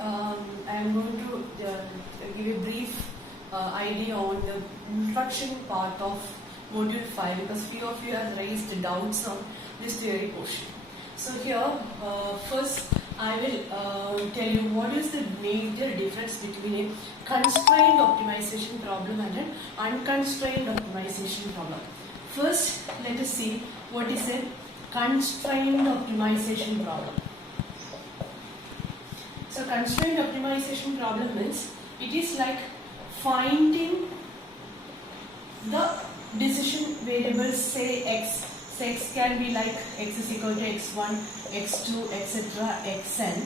I am going to give a brief idea on the introduction part of module 5 because few of you have raised doubts on this theory portion. So here first I will tell you what is the major difference between a constrained optimization problem and an unconstrained optimization problem. First let us see what is a constrained optimization problem. So constrained optimization problem means it is like finding the decision variables, say x. So x can be like x is equal to x1, x2, etc. xn.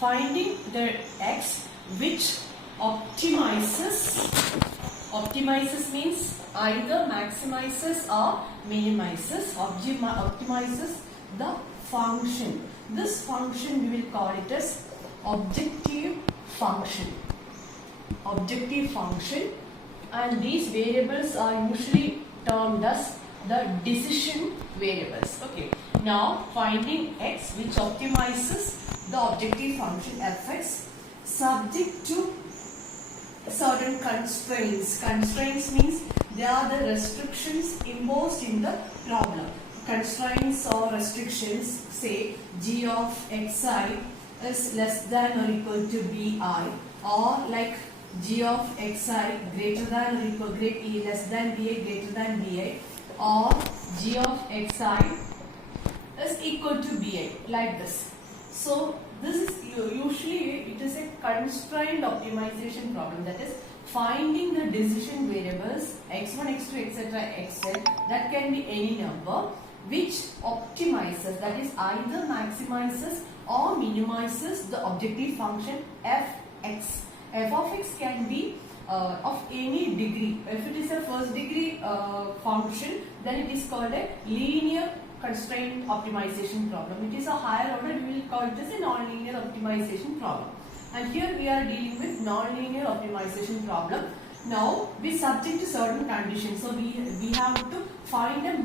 Finding the x which optimizes means either maximizes or minimizes, optimizes the function. This function we will call it as objective function. Objective function, and these variables are usually termed as the decision variables. Okay. Now finding x which optimizes the objective function fx subject to certain constraints. Constraints means they are the restrictions imposed in the problem. Constraints or restrictions, say g of xi is less than or equal to bi, or like g of xi greater than or equal less than ba greater than ba, or g of xi is equal to ba, like this. So this is usually it is a constrained optimization problem, that is finding the decision variables x1, x2, etc. xn, that can be any number, which optimizes, that is either maximizes or minimizes the objective function fx. F of x can be of any degree. If it is a first degree function, then it is called a linear constraint optimization problem. It is a higher order, we will call it as a non-linear optimization problem. And here we are dealing with non-linear optimization problem. Now we subject to certain conditions. So we have to find a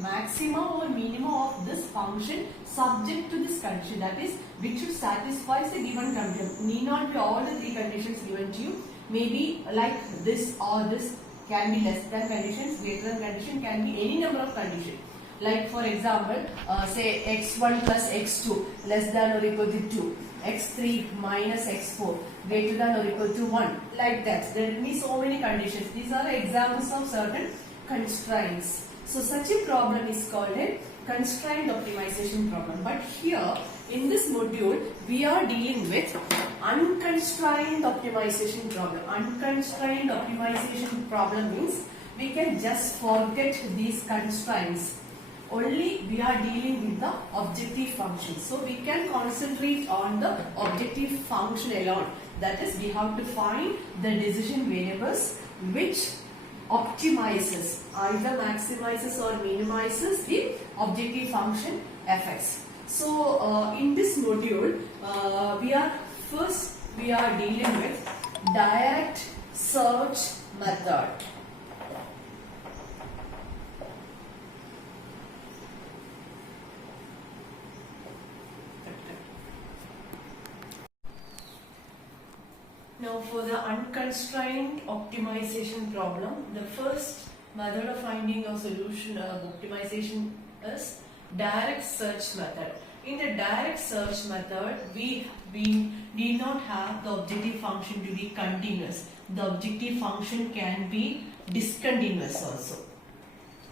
maximum or minimum of this function subject to this condition, that is which should satisfy the given condition. Need not be all the three conditions given to you. Maybe like this or this can be less than conditions, greater than condition, can be any number of conditions. Like for example, say x1 plus x2 less than or equal to 2, x3 minus x4 greater than or equal to 1, like that. There will be so many conditions. These are examples of certain constraints. So such a problem is called a constrained optimization problem. But here in this module we are dealing with unconstrained optimization problem. Unconstrained optimization problem means we can just forget these constraints. Only we are dealing with the objective function. So we can concentrate on the objective function alone. That is, we have to find the decision variables which optimizes, either maximizes or minimizes the objective function fx. So in this module we are dealing with direct search method. Now for the unconstrained optimization problem, the first method of finding a solution of optimization is direct search method. In the direct search method, we need not have the objective function to be continuous. The objective function can be discontinuous also.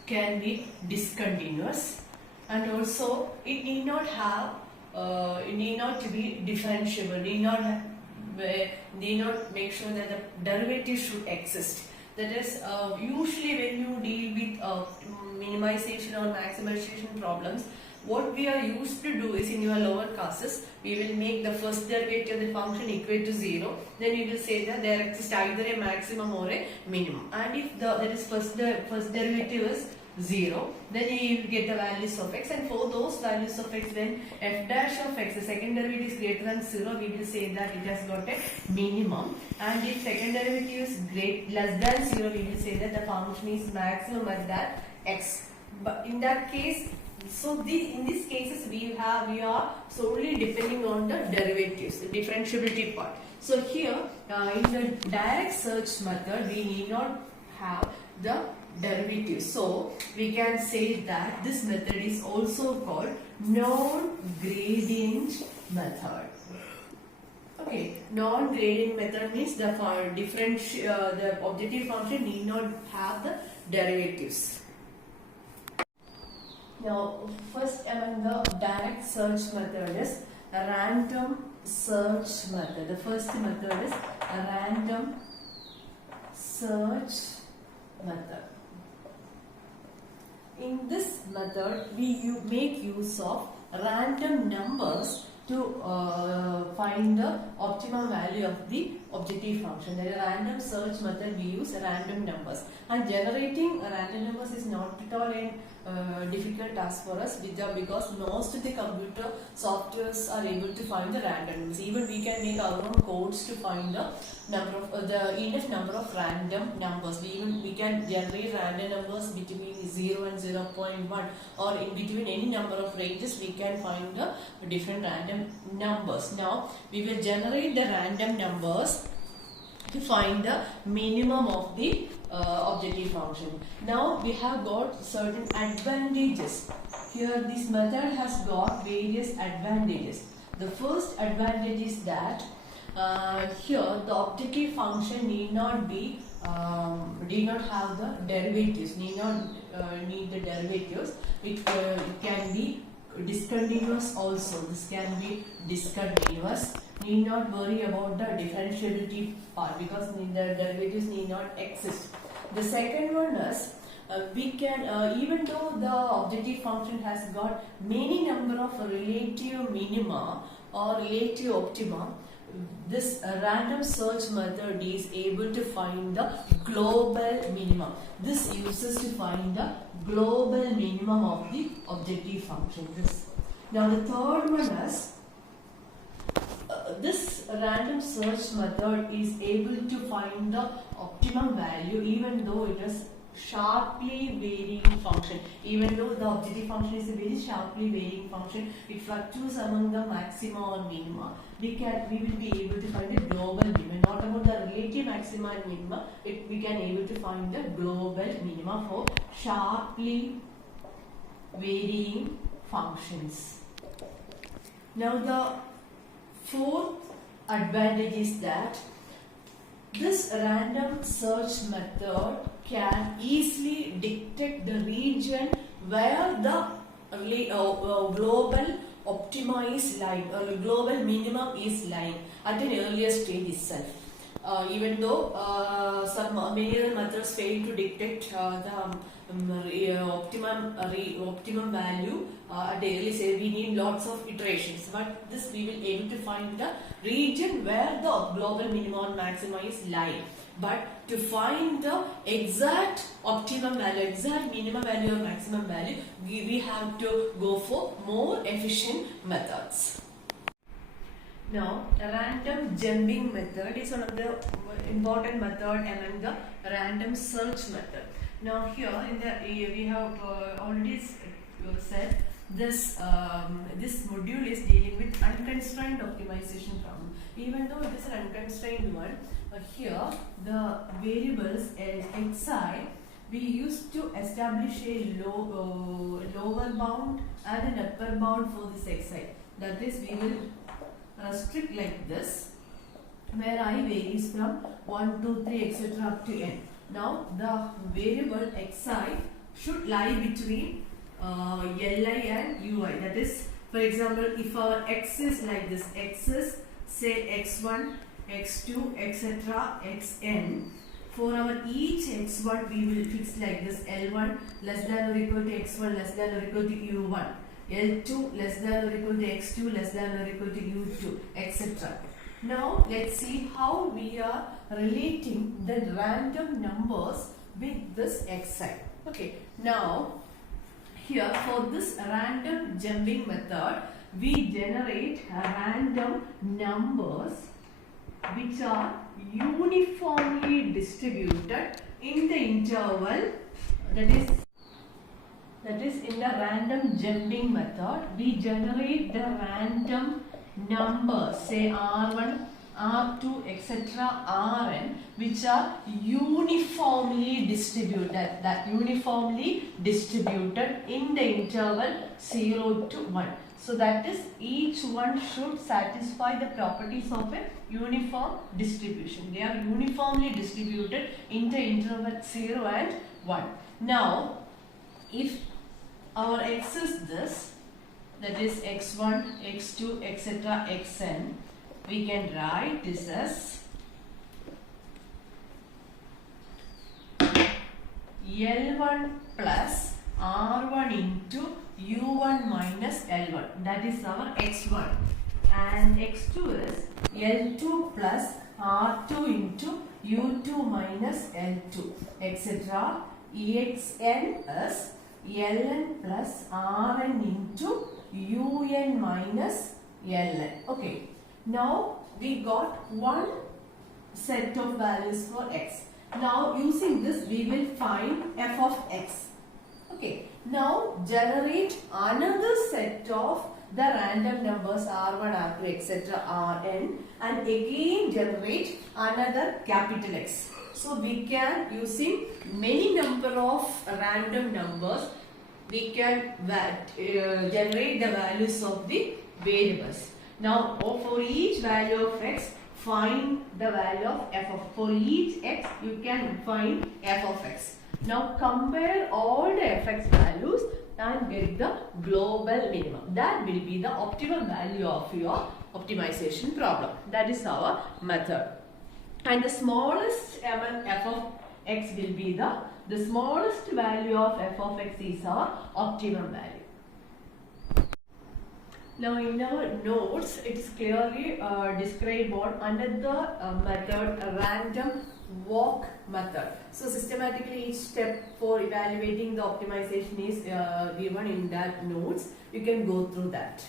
Can be discontinuous, and also it need not have it need not to be differentiable. Need not make sure that the derivative should exist. That is, usually when you deal with minimization or maximization problems, what we are used to do is, in your lower classes, we will make the first derivative of the function equal to 0. Then we will say that there exists either a maximum or a minimum. And if that is first derivative is 0, then you will get the values of x, and for those values of x, when f dash of x, the second derivative is greater than 0, we will say that it has got a minimum. And if second derivative is less than 0, we will say that the function is maximum at that x. But in that case, So in these cases we are solely depending on the derivatives, the differentiability part. So here in the direct search method we need not have the derivatives. So we can say that this method is also called non-gradient method. Okay, non-gradient method means the objective function need not have the derivatives. Now, first among the direct search method is a random search method. The first method is a random search method. In this method, we make use of random numbers to find the optimum value of the objective function. In a random search method, we use random numbers, and generating random numbers is not at all a difficult task for us because most of the computer softwares are able to find the random numbers. Even we can make our own codes to find the number of enough number of random numbers. We can generate random numbers between 0 and 0.1, or in between any number of ranges we can find the different random numbers. Now we will generate the random numbers to find the minimum of the objective function. Now we have got certain advantages. Here this method has got various advantages. The first advantage is that here the objective function need not have the derivatives, need the derivatives. It can be discontinuous also. This can be discontinuous. Need not worry about the differentiability part because the derivatives need not exist. The second one is we can even though the objective function has got many number of relative minima or relative optima, this random search method is able to find the global minimum. This uses to find the global minimum of the objective function. Now the third one is this random search method is able to find the optimum value even though it is sharply varying function. Even though the objective function is a very sharply varying function, it fluctuates among the maxima or minima. We will be able to find the global minimum, not about the relative maxima and minima. We can able to find the global minima for sharply varying functions. Now the fourth advantage is that this random search method can easily detect the region where the global optima is lying, or global minimum is lying at an earlier stage itself. Even though many other methods fail to detect the optimum value at the early stage, we need lots of iterations. But this we will able to find the region where the global minimum and maxima is lying. But to find the exact optimum value, exact minimum value or maximum value, we have to go for more efficient methods. Now, random jumping method is one of the important method among the random search method. Now here we have already said this module is dealing with unconstrained optimization problem. Even though it is an unconstrained one, here the variables xi we used to establish a lower bound and an upper bound for this xi. That is, we will restrict like this, where I varies from 1, 2, 3 etc. up to n. Now the variable xi should lie between li and ui. That is, for example, if our x is like this, x is say x1, x2 etc. xn. For our each x1 we will fix like this: L1 less than or equal to x1 less than or equal to u1, L2 less than or equal to x2 less than or equal to u2, etc. Now let's see how we are relating the random numbers with this xi. Okay, now here for this random jumping method, we generate random numbers which are uniformly distributed in the interval, that that is in the random jumping method, we generate the random numbers, say R1, R2, etc. Rn, which are uniformly distributed, in the interval 0 to 1. So that is, each one should satisfy the properties of a uniform distribution. They are uniformly distributed in the interval 0 and 1. Now, if our x is this, that is x1, x2, etc. xn, we can write this as L1 plus R1 into U1 minus L1. That is our x1. And x2 is L2 plus R2 into U2 minus L2, etc. Exn is Ln plus Rn into Un minus Ln. Okay. Now we got one set of values for x. Now using this we will find f of x. Okay. Now generate another set of the random numbers r1, r2, etc. Rn, and again generate another capital X. So we can, using many number of random numbers, we can generate the values of the variables. Now for each value of x, find the value of f of, for each x you can find f of x. Now compare all the fx values and get the global minimum. That will be the optimum value of your optimization problem. That is our method. And the smallest among f of x will be the smallest value of f of x is our optimum value. Now in our notes, it is clearly described on another method, a random walk method. So systematically each step for evaluating the optimization is given in that notes. You can go through that.